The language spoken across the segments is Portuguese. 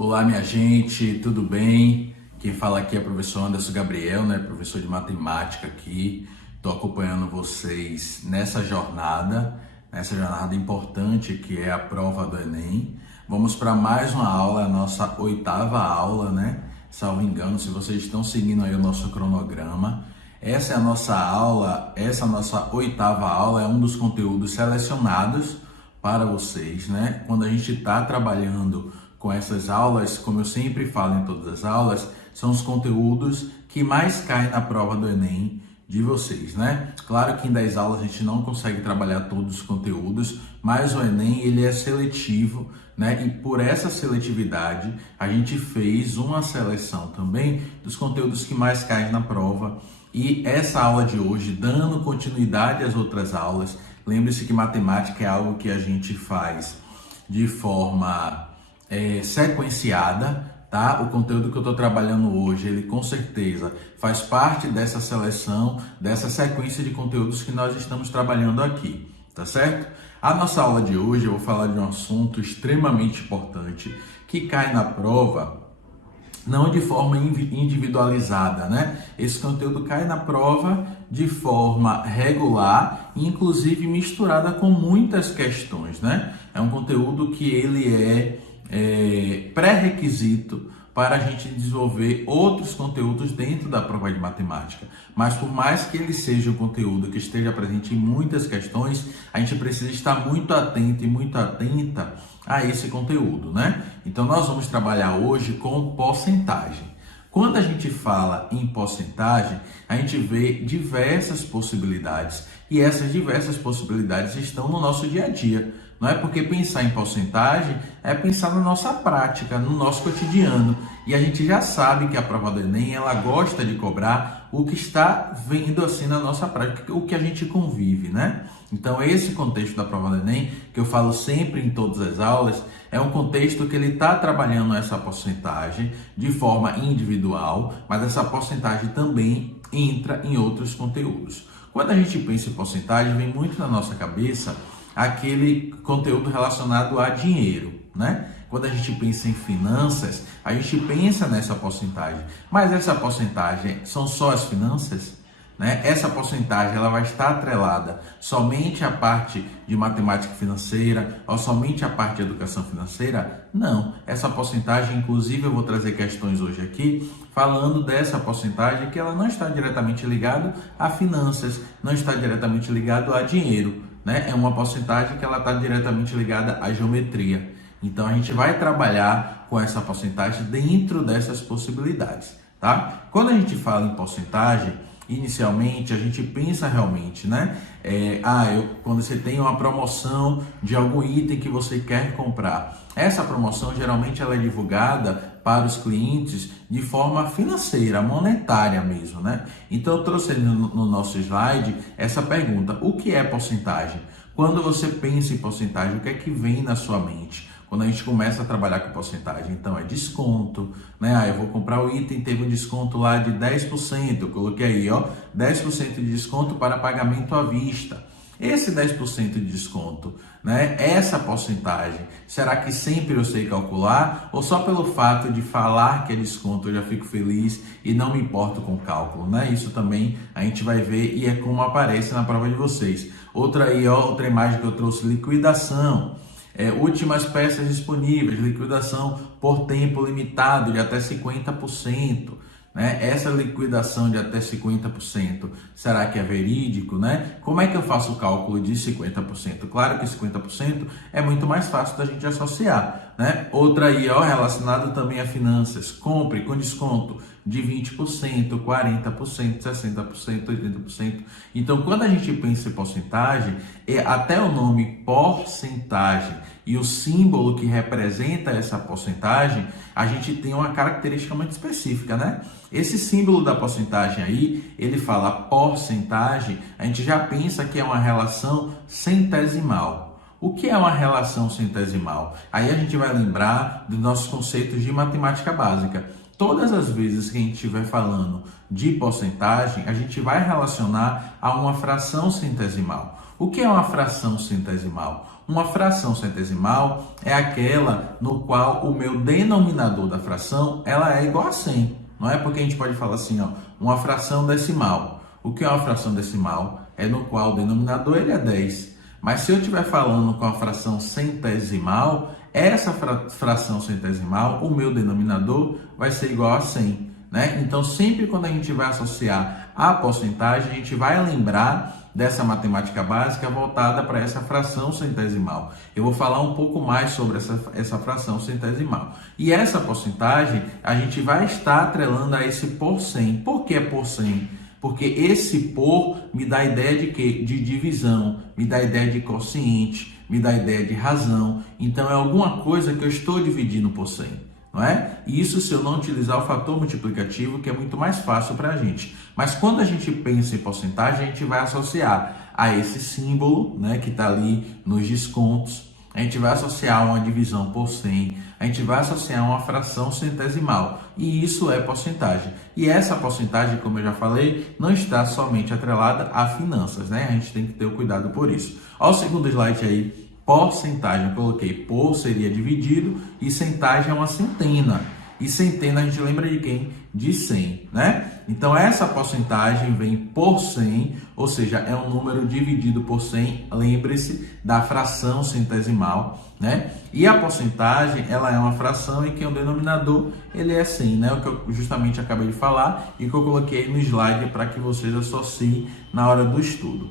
Olá, minha gente, tudo bem? Quem fala aqui é o professor Anderson Gabriel, professor de matemática aqui. Estou acompanhando vocês nessa jornada importante que é a prova do Enem. Vamos para mais uma aula, a nossa oitava aula, Salvo engano, se vocês estão seguindo aí o nosso cronograma. Essa é a nossa aula, essa nossa oitava aula é um dos conteúdos selecionados para vocês, Quando a gente está trabalhando com essas aulas, como eu sempre falo em todas as aulas, são os conteúdos que mais caem na prova do Enem de vocês, Claro que em 10 aulas a gente não consegue trabalhar todos os conteúdos, mas o Enem ele é seletivo, E por essa seletividade a gente fez uma seleção também dos conteúdos que mais caem na prova. E essa aula de hoje, dando continuidade às outras aulas, lembre-se que matemática é algo que a gente faz de forma sequenciada, tá? O conteúdo que eu estou trabalhando hoje, ele com certeza faz parte dessa seleção, dessa sequência de conteúdos que nós estamos trabalhando aqui, tá certo? A nossa aula de hoje eu vou falar de um assunto extremamente importante que cai na prova não de forma individualizada, Esse conteúdo cai na prova de forma regular, inclusive misturada com muitas questões, É um conteúdo que ele é pré-requisito para a gente desenvolver outros conteúdos dentro da prova de matemática. Mas por mais que ele seja um conteúdo que esteja presente em muitas questões, a gente precisa estar muito atento e muito atenta a esse conteúdo, Então nós vamos trabalhar hoje com porcentagem. Quando a gente fala em porcentagem, a gente vê diversas possibilidades e essas diversas possibilidades estão no nosso dia a dia. Não é porque pensar em porcentagem é pensar na nossa prática, no nosso cotidiano. E a gente já sabe que a prova do Enem, ela gosta de cobrar o que está vendo assim na nossa prática, o que a gente convive, Então esse contexto da prova do Enem, que eu falo sempre em todas as aulas, é um contexto que ele está trabalhando essa porcentagem de forma individual, mas essa porcentagem também entra em outros conteúdos. Quando a gente pensa em porcentagem, vem muito na nossa cabeça aquele conteúdo relacionado a dinheiro, Quando a gente pensa em finanças, a gente pensa nessa porcentagem. Mas essa porcentagem são só as finanças, Essa porcentagem ela vai estar atrelada somente à parte de matemática financeira ou somente à parte de educação financeira? Não. Essa porcentagem, inclusive, eu vou trazer questões hoje aqui falando dessa porcentagem que ela não está diretamente ligada a finanças, não está diretamente ligada a dinheiro. É uma porcentagem que ela está diretamente ligada à geometria. Então, a gente vai trabalhar com essa porcentagem dentro dessas possibilidades, tá? Quando a gente fala em porcentagem, inicialmente, a gente pensa realmente, quando você tem uma promoção de algum item que você quer comprar. Essa promoção, geralmente, ela é divulgada para os clientes de forma financeira, monetária mesmo, Então, eu trouxe no nosso slide essa pergunta: o que é porcentagem? Quando você pensa em porcentagem, o que é que vem na sua mente? Quando a gente começa a trabalhar com porcentagem, então é desconto, eu vou comprar o item, teve um desconto lá de 10%, eu coloquei aí, 10% de desconto para pagamento à vista. Esse 10% de desconto, essa porcentagem, será que sempre eu sei calcular? Ou só pelo fato de falar que é desconto eu já fico feliz e não me importo com o cálculo, Isso também a gente vai ver e é como aparece na prova de vocês. Outra imagem que eu trouxe, liquidação. Últimas peças disponíveis, liquidação por tempo limitado de até 50%. Essa liquidação de até 50%, será que é verídico? Como é que eu faço o cálculo de 50%? Claro que 50% é muito mais fácil da gente associar. Outra aí, relacionado também a finanças, compre com desconto de 20%, 40%, 60%, 80%. Então, quando a gente pensa em porcentagem, até o nome porcentagem e o símbolo que representa essa porcentagem, a gente tem uma característica muito específica, Esse símbolo da porcentagem aí, ele fala porcentagem, a gente já pensa que é uma relação centesimal. O que é uma relação centesimal? Aí a gente vai lembrar dos nossos conceitos de matemática básica. Todas as vezes que a gente estiver falando de porcentagem, a gente vai relacionar a uma fração centesimal. O que é uma fração centesimal? Uma fração centesimal é aquela no qual o meu denominador da fração ela é igual a 100. Não é porque a gente pode falar assim, ó, uma fração decimal. O que é uma fração decimal? É no qual o denominador ele é 10. Mas se eu estiver falando com a fração centesimal, essa fração centesimal, o meu denominador vai ser igual a 100. Né? Então, sempre quando a gente vai associar a porcentagem, a gente vai lembrar dessa matemática básica voltada para essa fração centesimal. Eu vou falar um pouco mais sobre essa fração centesimal. E essa porcentagem, a gente vai estar atrelando a esse por 100. Por que por 100? Porque esse por me dá a ideia de quê? De divisão, me dá a ideia de quociente, me dá a ideia de razão. Então, é alguma coisa que eu estou dividindo por 100. Não é? E isso se eu não utilizar o fator multiplicativo, que é muito mais fácil para a gente. Mas quando a gente pensa em porcentagem, a gente vai associar a esse símbolo, né, que está ali nos descontos. A gente vai associar uma divisão por 100, a gente vai associar uma fração centesimal. E isso é porcentagem. E essa porcentagem, como eu já falei, não está somente atrelada a finanças, né? A gente tem que ter o cuidado por isso. Olha o segundo slide aí. Porcentagem, eu coloquei por seria dividido e centagem é uma centena. E centena a gente lembra de quem? De 100, né? Então essa porcentagem vem por 100, ou seja, é um número dividido por 100. Lembre-se da fração centesimal, né? E a porcentagem, ela é uma fração em que o denominador ele é 100, né? O que eu justamente acabei de falar e que eu coloquei no slide para que vocês associem na hora do estudo.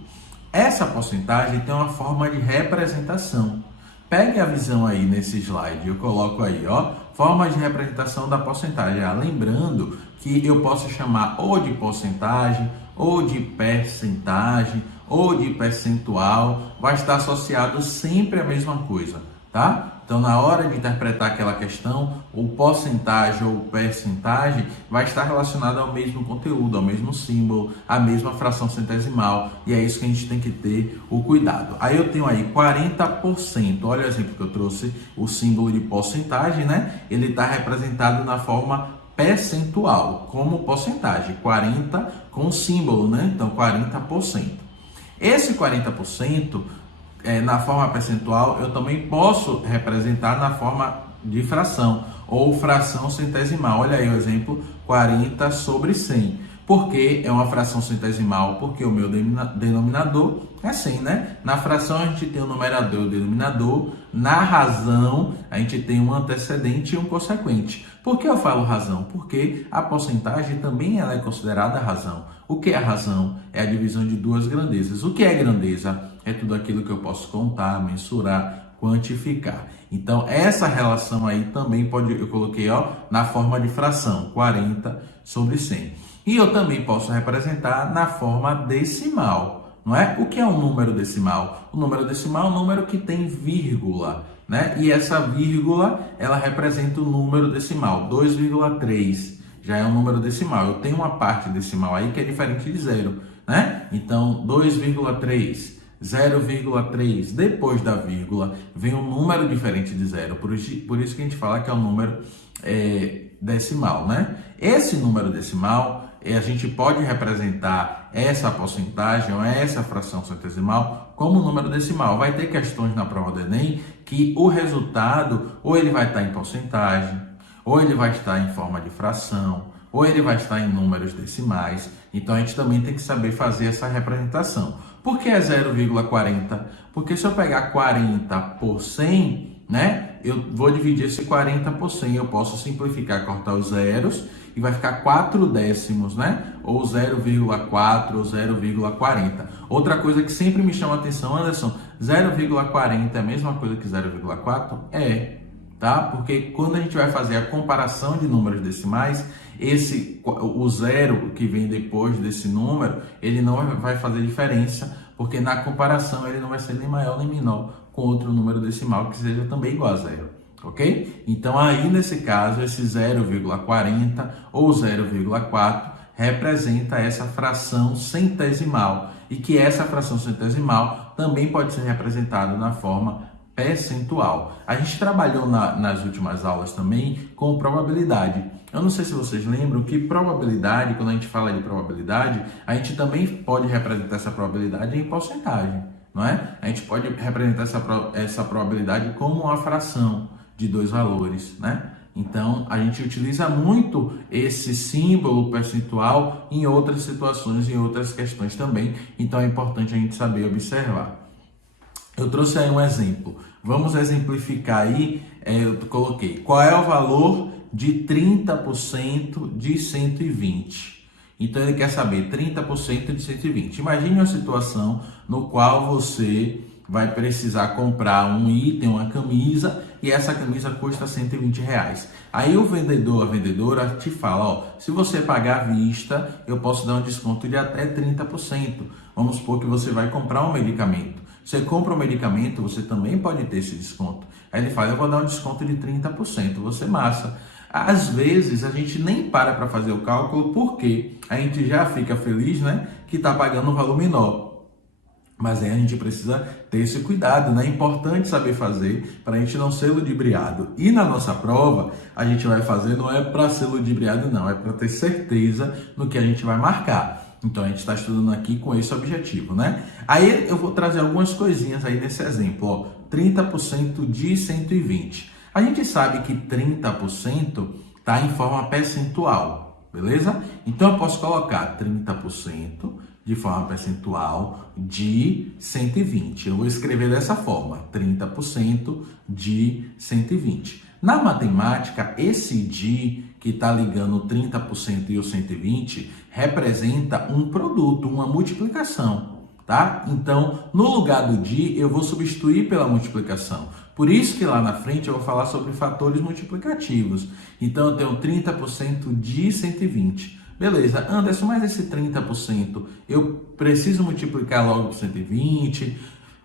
Essa porcentagem tem uma forma de representação. Pegue a visão aí nesse slide, eu coloco aí, ó, forma de representação da porcentagem. Lembrando que eu posso chamar ou de porcentagem, ou de percentagem, ou de percentual, vai estar associado sempre à mesma coisa, tá? Então, na hora de interpretar aquela questão, o porcentagem ou percentagem vai estar relacionado ao mesmo conteúdo, ao mesmo símbolo, à mesma fração centesimal. E é isso que a gente tem que ter o cuidado. Aí eu tenho aí 40%. Olha o exemplo que eu trouxe, o símbolo de porcentagem, né? Ele está representado na forma percentual, como porcentagem. 40 com símbolo, né? Então, 40%. Esse 40%... na forma percentual, eu também posso representar na forma de fração ou fração centesimal. Olha aí o exemplo, 40 sobre 100. Por que é uma fração centesimal? Porque o meu denominador é 100, né? Na fração a gente tem o numerador e o denominador. Na razão, a gente tem um antecedente e um consequente. Por que eu falo razão? Porque a porcentagem também ela é considerada razão. O que é a razão? É a divisão de duas grandezas. O que é grandeza? É tudo aquilo que eu posso contar, mensurar, quantificar. Então, essa relação aí também eu coloquei, ó, na forma de fração, 40 sobre 100. E eu também posso representar na forma decimal, não é? O que é um número decimal? O número decimal é um número que tem vírgula, né? E essa vírgula, ela representa o número decimal, 2,3. Já é um número decimal. Eu tenho uma parte decimal aí que é diferente de zero, né? Então, 2,3. 0,3, depois da vírgula vem um número diferente de zero, por isso que a gente fala que é um número decimal, né? Esse número decimal, a gente pode representar essa porcentagem ou essa fração centesimal como número decimal. Vai ter questões na prova do Enem que o resultado ou ele vai estar em porcentagem, ou ele vai estar em forma de fração, ou ele vai estar em números decimais. Então a gente também tem que saber fazer essa representação. Por que é 0,40? Porque se eu pegar 40 por 100, né, eu vou dividir esse 40 por 100. Eu posso simplificar, cortar os zeros e vai ficar 4 décimos, né? Ou 0,4 ou 0,40. Outra coisa que sempre me chama a atenção, Anderson, 0,40 é a mesma coisa que 0,4? Tá? Porque quando a gente vai fazer a comparação de números decimais, o zero que vem depois desse número, ele não vai fazer diferença, porque na comparação ele não vai ser nem maior nem menor com outro número decimal que seja também igual a zero, ok? Então aí nesse caso, esse 0,40 ou 0,4 representa essa fração centesimal, e que essa fração centesimal também pode ser representada na forma percentual. A gente trabalhou nas últimas aulas também com probabilidade. Eu não sei se vocês lembram que probabilidade, quando a gente fala de probabilidade, a gente também pode representar essa probabilidade em porcentagem, não é? A gente pode representar essa probabilidade como uma fração de dois valores, né? Então, a gente utiliza muito esse símbolo percentual em outras situações, em outras questões também. Então, é importante a gente saber observar. Eu trouxe aí um exemplo. Vamos exemplificar aí, eu coloquei, qual é o valor de 30% de 120? Então, ele quer saber 30% de 120. Imagine uma situação no qual você vai precisar comprar um item, uma camisa, e essa camisa custa R$120. Aí o vendedor, a vendedora te fala, ó, se você pagar à vista, eu posso dar um desconto de até 30%. Vamos supor que você vai comprar um medicamento. Você compra um medicamento, você também pode ter esse desconto. Aí ele fala, eu vou dar um desconto de 30%, você massa. Às vezes a gente nem para fazer o cálculo, porque a gente já fica feliz, né, que está pagando um valor menor. Mas aí a gente precisa ter esse cuidado, né? É importante saber fazer para a gente não ser ludibriado. E na nossa prova, a gente vai fazer, não é para ser ludibriado, não, é para ter certeza no que a gente vai marcar. Então a gente está estudando aqui com esse objetivo, né? Aí eu vou trazer algumas coisinhas aí nesse exemplo, ó, 30% de 120. A gente sabe que 30% está em forma percentual, beleza? Então eu posso colocar 30% de forma percentual de 120. Eu vou escrever dessa forma, 30% de 120. Na matemática, esse de que está ligando o 30% e o 120 representa um produto, uma multiplicação, tá? Então, no lugar do de, eu vou substituir pela multiplicação. Por isso que lá na frente eu vou falar sobre fatores multiplicativos. Então, eu tenho 30% de 120. Beleza, Anderson, mas esse 30% eu preciso multiplicar logo por 120?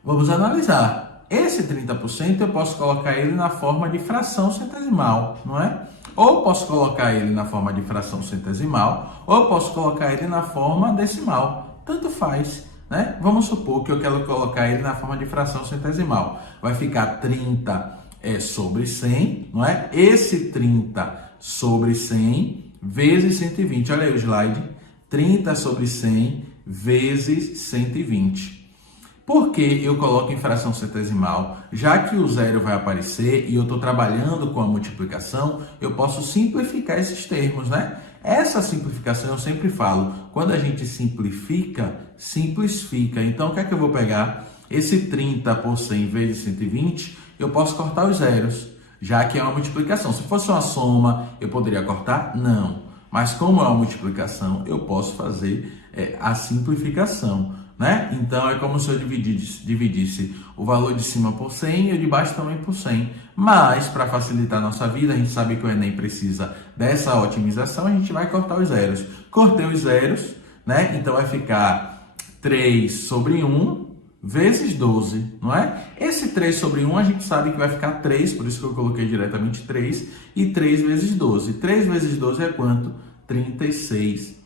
Vamos analisar. Esse 30% eu posso colocar ele na forma de fração centesimal, não é? Ou posso colocar ele na forma de fração centesimal, ou posso colocar ele na forma decimal. Tanto faz, né? Vamos supor que eu quero colocar ele na forma de fração centesimal. Vai ficar 30 sobre 100, não é? Esse 30 sobre 100 vezes 120. Olha aí o slide. 30 sobre 100 vezes 120. Por que eu coloco em fração centesimal? Já que o zero vai aparecer e eu estou trabalhando com a multiplicação, eu posso simplificar esses termos, né? Essa simplificação eu sempre falo, quando a gente simplifica, simplifica. Então, o que é que eu vou pegar? Esse 30 por 100 vezes 120, eu posso cortar os zeros, já que é uma multiplicação. Se fosse uma soma, eu poderia cortar? Não. Mas como é uma multiplicação, eu posso fazer a simplificação, né? Então, é como se eu dividisse o valor de cima por 100 e o de baixo também por 100. Mas, para facilitar a nossa vida, a gente sabe que o Enem precisa dessa otimização, a gente vai cortar os zeros. Cortei os zeros, né? Então, vai ficar 3 sobre 1 vezes 12, não é? Esse 3 sobre 1 a gente sabe que vai ficar 3, por isso que eu coloquei diretamente 3, e 3 vezes 12. 3 vezes 12 é quanto? R$36.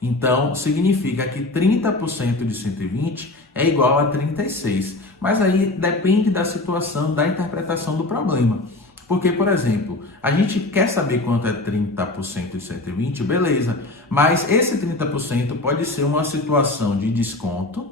Então, significa que 30% de 120 é igual a 36. Mas aí depende da situação, da interpretação do problema. Porque, por exemplo, a gente quer saber quanto é 30% de 120, beleza. Mas esse 30% pode ser uma situação de desconto,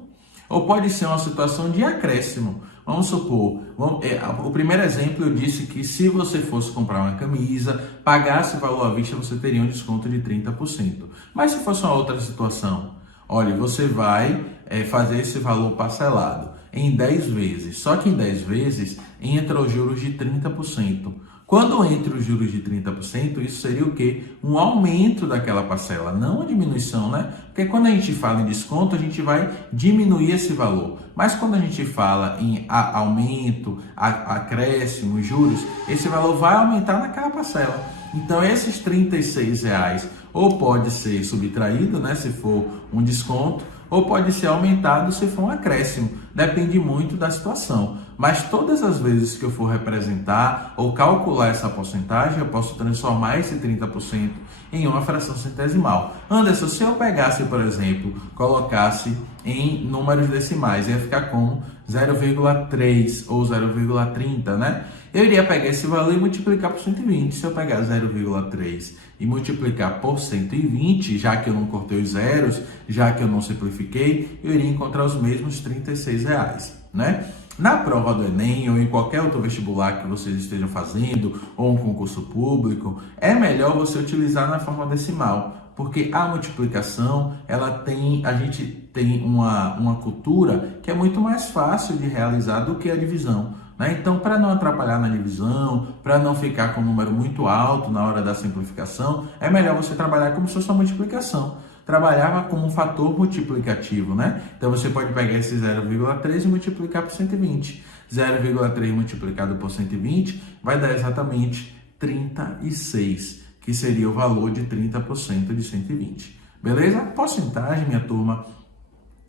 ou pode ser uma situação de acréscimo. Vamos supor, o primeiro exemplo eu disse que se você fosse comprar uma camisa, pagasse o valor à vista, você teria um desconto de 30%. Mas se fosse uma outra situação, olha, você vai fazer esse valor parcelado em 10 vezes. Só que em 10 vezes entra os juros de 30%. Quando entra os juros de 30%, isso seria o quê? Um aumento daquela parcela, não uma diminuição, né? Porque quando a gente fala em desconto, a gente vai diminuir esse valor. Mas quando a gente fala em aumento, acréscimo, juros, esse valor vai aumentar naquela parcela. Então, esses R$36 ou pode ser subtraído, né, se for um desconto, ou pode ser aumentado se for um acréscimo. Depende muito da situação. mas todas as vezes que eu for representar ou calcular essa porcentagem, eu posso transformar esse 30% em uma fração centesimal. Anderson, se eu pegasse, por exemplo, colocasse em números decimais, ia ficar como 0,3 ou 0,30, né? Eu iria pegar esse valor e multiplicar por 120. Se eu pegar 0,3 e multiplicar por 120, já que eu não cortei os zeros, já que eu não simplifiquei, eu iria encontrar os mesmos R$36, né? Na prova do Enem ou em qualquer outro vestibular que vocês estejam fazendo, ou um concurso público, é melhor você utilizar na forma decimal, porque a multiplicação, a gente tem uma cultura que é muito mais fácil de realizar do que a divisão, né? Então, para não atrapalhar na divisão, para não ficar com um número muito alto na hora da simplificação, é melhor você trabalhar como se fosse uma multiplicação. Trabalhava como um fator multiplicativo, né? Então, você pode pegar esse 0,3 e multiplicar por 120. 0,3 multiplicado por 120 vai dar exatamente 36, que seria o valor de 30% de 120. Beleza? A porcentagem, minha turma,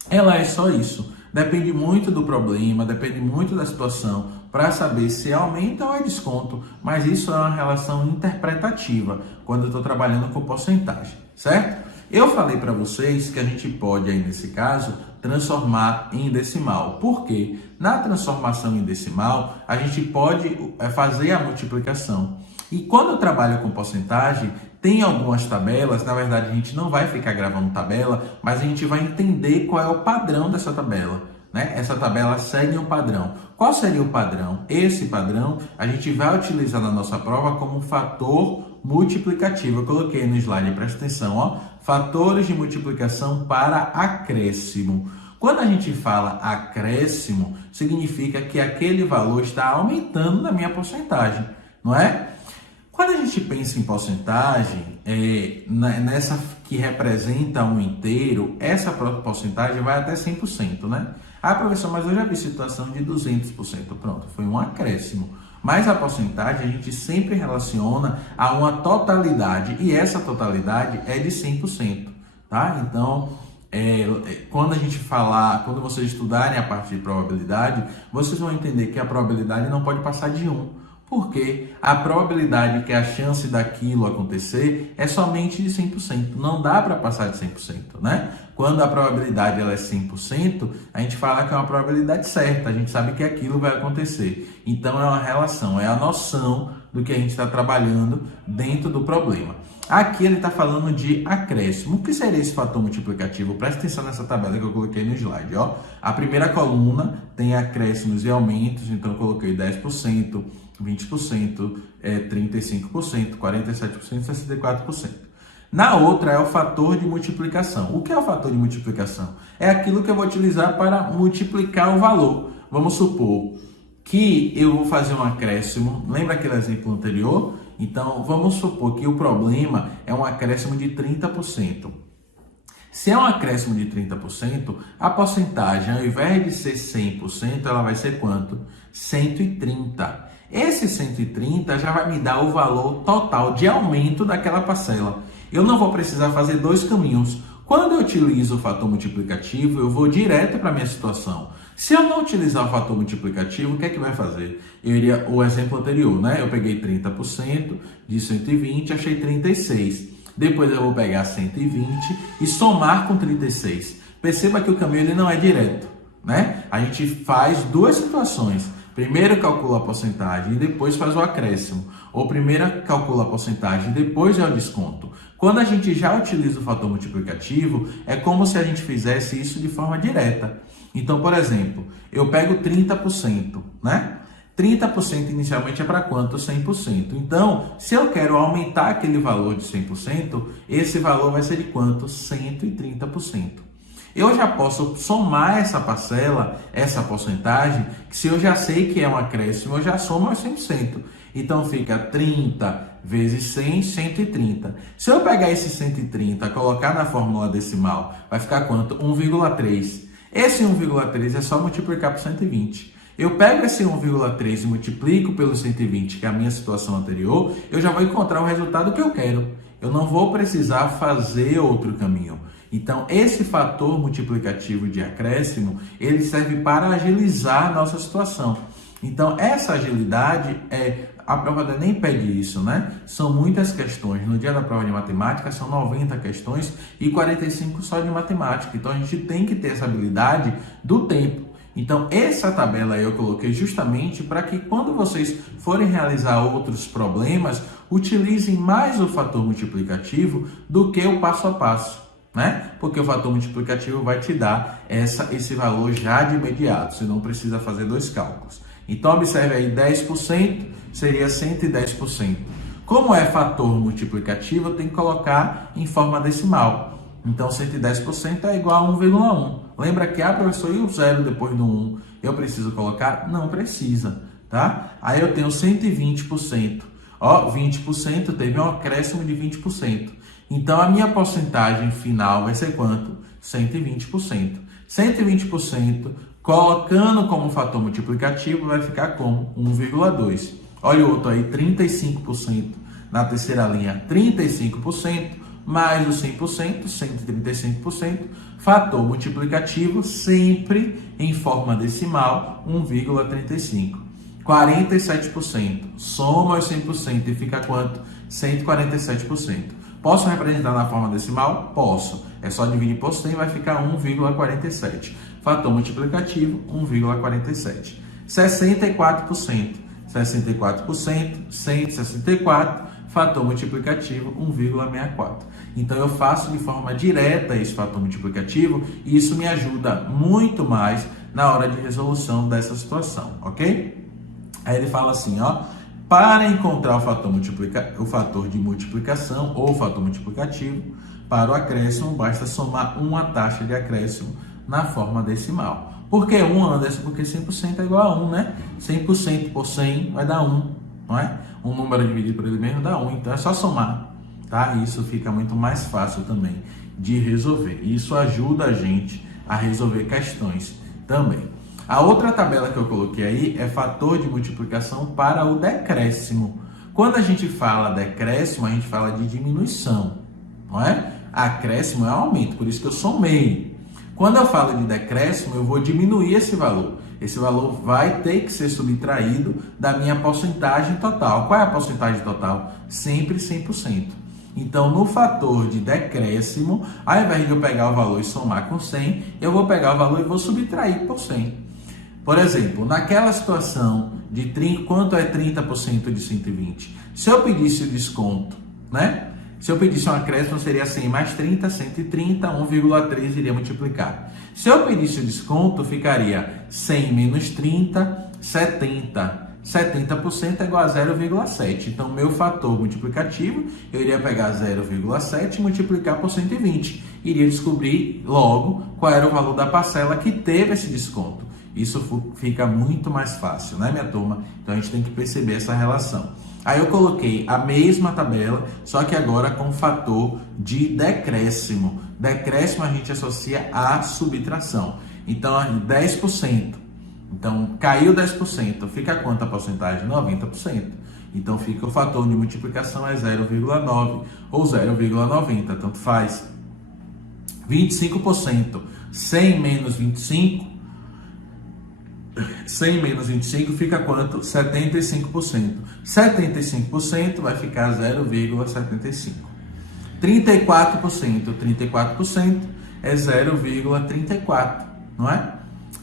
ela é só isso. Depende muito do problema, depende muito da situação para saber se aumenta ou é desconto, mas isso é uma relação interpretativa quando eu estou trabalhando com porcentagem, certo? Eu falei para vocês que a gente pode, aí nesse caso, transformar em decimal. Por quê? Na transformação em decimal, a gente pode fazer a multiplicação. E quando eu trabalho com porcentagem, tem algumas tabelas, na verdade a gente não vai ficar gravando tabela, mas a gente vai entender qual é o padrão dessa tabela, né? Essa tabela segue um padrão. Qual seria o padrão? Esse padrão a gente vai utilizar na nossa prova como fator multiplicativo. Eu coloquei no slide, presta atenção, ó. Fatores de multiplicação para acréscimo. Quando a gente fala acréscimo, significa que aquele valor está aumentando na minha porcentagem, não é? Quando a gente pensa em porcentagem, nessa que representa um inteiro, essa porcentagem vai até 100%, né? Ah, professor, mas eu já vi situação de 200%. Pronto, foi um acréscimo. Mas a porcentagem a gente sempre relaciona a uma totalidade, e essa totalidade é de 100%, tá? Então, quando vocês estudarem a parte de probabilidade, vocês vão entender que a probabilidade não pode passar de 1. Porque a probabilidade que a chance daquilo acontecer é somente de 100%. Não dá para passar de 100%, né? Quando a probabilidade ela é 100%, a gente fala que é uma probabilidade certa. A gente sabe que aquilo vai acontecer. Então, é uma relação, é a noção do que a gente está trabalhando dentro do problema. Aqui ele está falando de acréscimo. O que seria esse fator multiplicativo? Presta atenção nessa tabela que eu coloquei no slide. Ó. A primeira coluna tem acréscimos e aumentos, então eu coloquei 10%, 20%, 35%, 47% e 64%. Na outra é o fator de multiplicação. O que é o fator de multiplicação? É aquilo que eu vou utilizar para multiplicar o valor. Vamos supor que eu vou fazer um acréscimo. Lembra aquele exemplo anterior? Então, vamos supor que o problema é um acréscimo de 30%. Se é um acréscimo de 30%, a porcentagem, ao invés de ser 100%, ela vai ser quanto? 130. Esse 130 já vai me dar o valor total de aumento daquela parcela. Eu não vou precisar fazer dois caminhos. Quando eu utilizo o fator multiplicativo, eu vou direto para a minha situação. Se eu não utilizar o fator multiplicativo, o que é que vai fazer? Eu iria, o exemplo anterior, né? Eu peguei 30% de 120, achei 36. Depois eu vou pegar 120 e somar com 36. Perceba que o caminho ele não é direto, né? A gente faz duas situações. Primeiro calcula a porcentagem e depois faz o acréscimo. Ou primeiro calcula a porcentagem e depois é o desconto. Quando a gente já utiliza o fator multiplicativo, é como se a gente fizesse isso de forma direta. Então, por exemplo, eu pego 30%, né? 30% inicialmente é para quanto? 100%. Então, se eu quero aumentar aquele valor de 100%, esse valor vai ser de quanto? 130%. Eu já posso somar essa parcela, essa porcentagem, que se eu já sei que é um acréscimo, eu já somo aos 100%. Então, fica 30 vezes 100, 130. Se eu pegar esse 130 e colocar na fórmula decimal, vai ficar quanto? 1,3. Esse 1,3 é só multiplicar por 120. Eu pego esse 1,3 e multiplico pelo 120, que é a minha situação anterior, eu já vou encontrar o resultado que eu quero. Eu não vou precisar fazer outro caminho. Então, esse fator multiplicativo de acréscimo, ele serve para agilizar a nossa situação. Então, essa agilidade a prova do Enem pede isso, né? São muitas questões. No dia da prova de matemática, são 90 questões e 45 só de matemática. Então, a gente tem que ter essa habilidade do tempo. Então, essa tabela aí eu coloquei justamente para que quando vocês forem realizar outros problemas, utilizem mais o fator multiplicativo do que o passo a passo, né? Porque o fator multiplicativo vai te dar esse valor já de imediato. Você não precisa fazer dois cálculos. Então, observe aí, 10% seria 110%. Como é fator multiplicativo, eu tenho que colocar em forma decimal. Então, 110% é igual a 1,1. Lembra que, professor, e o zero depois do 1? Eu preciso colocar? Não precisa, tá? Aí eu tenho 120%. Ó, 20% teve um acréscimo de 20%. Então, a minha porcentagem final vai ser quanto? 120%. 120%, colocando como fator multiplicativo, vai ficar como 1,2. Olha o outro aí, 35%. Na terceira linha, 35%. Mais os 100%, 135%, fator multiplicativo sempre em forma decimal, 1,35. 47%, soma os 100% e fica quanto? 147%. Posso representar na forma decimal? Posso. É só dividir por 100 e vai ficar 1,47. Fator multiplicativo, 1,47. 64%, 64%, 164%. Fator multiplicativo 1,64. Então, eu faço de forma direta esse fator multiplicativo e isso me ajuda muito mais na hora de resolução dessa situação, ok? Aí ele fala assim, ó, para encontrar o fator de multiplicação ou fator multiplicativo para o acréscimo, basta somar uma taxa de acréscimo na forma decimal. Por que 1, Anderson? Porque 100% é igual a 1, né? 100% por 100 vai dar 1, não é? Um número dividido por ele mesmo dá 1, então é só somar, tá? Isso fica muito mais fácil também de resolver. Isso ajuda a gente a resolver questões também. A outra tabela que eu coloquei aí é fator de multiplicação para o decréscimo. Quando a gente fala decréscimo, a gente fala de diminuição, não é? Acréscimo é aumento, por isso que eu somei. Quando eu falo de decréscimo, eu vou diminuir esse valor. Esse valor vai ter que ser subtraído da minha porcentagem total. Qual é a porcentagem total? Sempre 100%. Então, no fator de decréscimo, ao invés de eu pegar o valor e somar com 100, eu vou pegar o valor e vou subtrair por 100. Por exemplo, naquela situação de 30, quanto é 30% de 120? Se eu pedisse o desconto, né? Se eu pedisse um acréscimo, seria 100 mais 30, 130, 1,3 iria multiplicar. Se eu pedisse o desconto, ficaria 100 menos 30, 70. 70% é igual a 0,7. Então, meu fator multiplicativo, eu iria pegar 0,7 e multiplicar por 120. Iria descobrir logo qual era o valor da parcela que teve esse desconto. Isso fica muito mais fácil, né, minha turma? Então, a gente tem que perceber essa relação. Aí eu coloquei a mesma tabela, só que agora com o fator de decréscimo. Decréscimo a gente associa à subtração. Então, 10%. Então, caiu 10%. Fica quanto a porcentagem? 90%. Então, fica o fator de multiplicação é 0,9 ou 0,90, tanto faz. 25%. 100 menos 25... 100 menos 25 fica quanto? 75%. 75% vai ficar 0,75. 34%. 34% é 0,34, não é?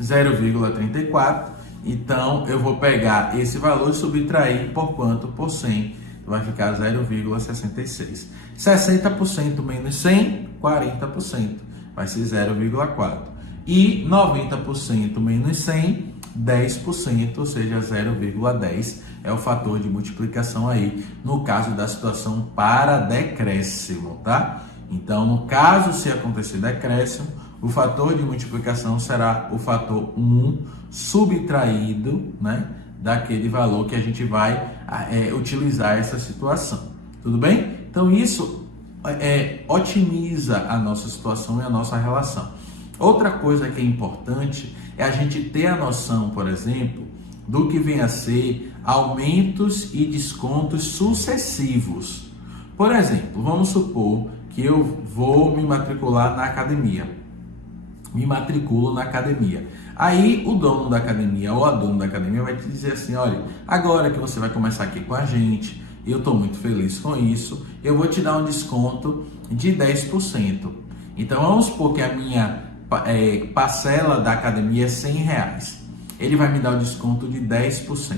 0,34. Então, eu vou pegar esse valor e subtrair por quanto? Por 100. Vai ficar 0,66. 60% menos 100, 40%. Vai ser 0,4. E 90% menos 100, 10%, ou seja, 0,10 é o fator de multiplicação aí, no caso da situação para decréscimo, tá? Então, no caso, se acontecer decréscimo, o fator de multiplicação será o fator 1 subtraído, né, daquele valor que a gente vai utilizar essa situação. Tudo bem? Então, isso otimiza a nossa situação e a nossa relação. Outra coisa que é importante é a gente ter a noção, por exemplo, do que vem a ser aumentos e descontos sucessivos. Por exemplo, vamos supor que eu vou me matricular na academia. Me matriculo na academia. Aí o dono da academia ou a dona da academia vai te dizer assim, olha, agora que você vai começar aqui com a gente, eu estou muito feliz com isso, eu vou te dar um desconto de 10%. Então vamos supor que a minha parcela da academia é R$100. Ele vai me dar o desconto de 10%.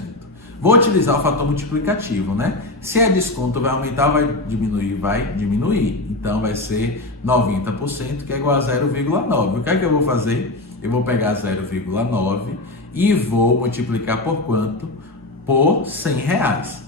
Vou utilizar o fator multiplicativo, né? Se é desconto, vai aumentar, vai diminuir? Vai diminuir. Então vai ser 90%, que é igual a 0,9. O que é que eu vou fazer? Eu vou pegar 0,9 e vou multiplicar por quanto? Por R$100.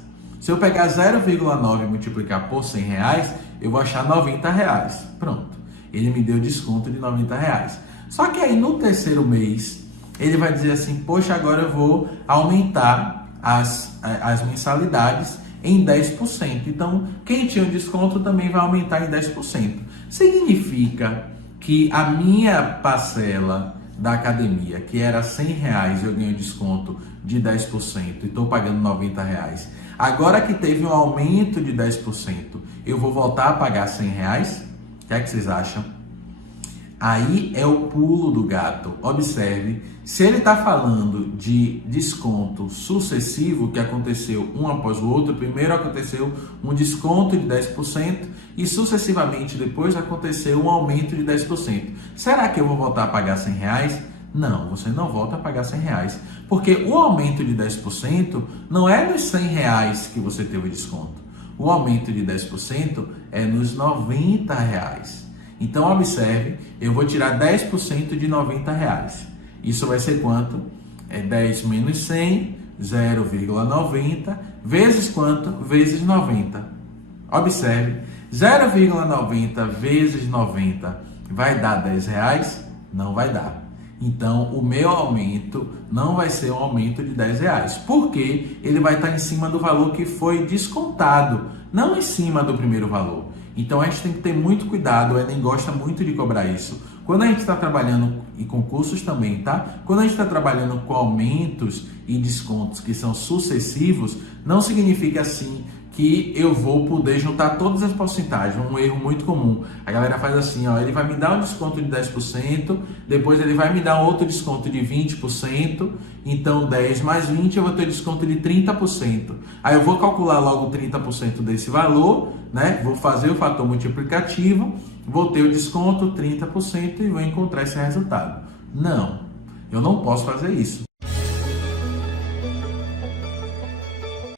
Se eu pegar 0,9 e multiplicar por R$100, eu vou achar R$90. Pronto. Ele me deu desconto de R$90. Só que aí no terceiro mês, ele vai dizer assim, poxa, agora eu vou aumentar as mensalidades em 10%. Então, quem tinha um desconto também vai aumentar em 10%. Significa que a minha parcela da academia, que era R$100, eu ganho desconto de 10% e estou pagando R$90. Agora que teve um aumento de 10%, eu vou voltar a pagar R$100? O que é que vocês acham? Aí é o pulo do gato. Observe, se ele está falando de desconto sucessivo, que aconteceu um após o outro, primeiro aconteceu um desconto de 10% e sucessivamente depois aconteceu um aumento de 10%. Será que eu vou voltar a pagar R$100? Não, você não volta a pagar R$100, porque o aumento de 10% não é nos R$100 que você teve o desconto. O aumento de 10% é nos R$90. Então, observe, eu vou tirar 10% de R$90. Isso vai ser quanto? É 10 menos 100, 0,90, vezes quanto? Vezes 90. Observe, 0,90 vezes 90 vai dar R$10? Não vai dar. Então, o meu aumento não vai ser um aumento de R$10, porque ele vai estar em cima do valor que foi descontado, não em cima do primeiro valor. Então a gente tem que ter muito cuidado, o Enem gosta muito de cobrar isso. Quando a gente está trabalhando, e com cursos também, tá? Quando a gente está trabalhando com aumentos e descontos que são sucessivos, não significa assim que eu vou poder juntar todas as porcentagens. Um erro muito comum. A galera faz assim, ó, ele vai me dar um desconto de 10%, depois ele vai me dar outro desconto de 20%, então 10 mais 20 eu vou ter desconto de 30%. Aí eu vou calcular logo 30% desse valor, né? Vou fazer o fator multiplicativo, vou ter o desconto 30% e vou encontrar esse resultado. Não, eu não posso fazer isso.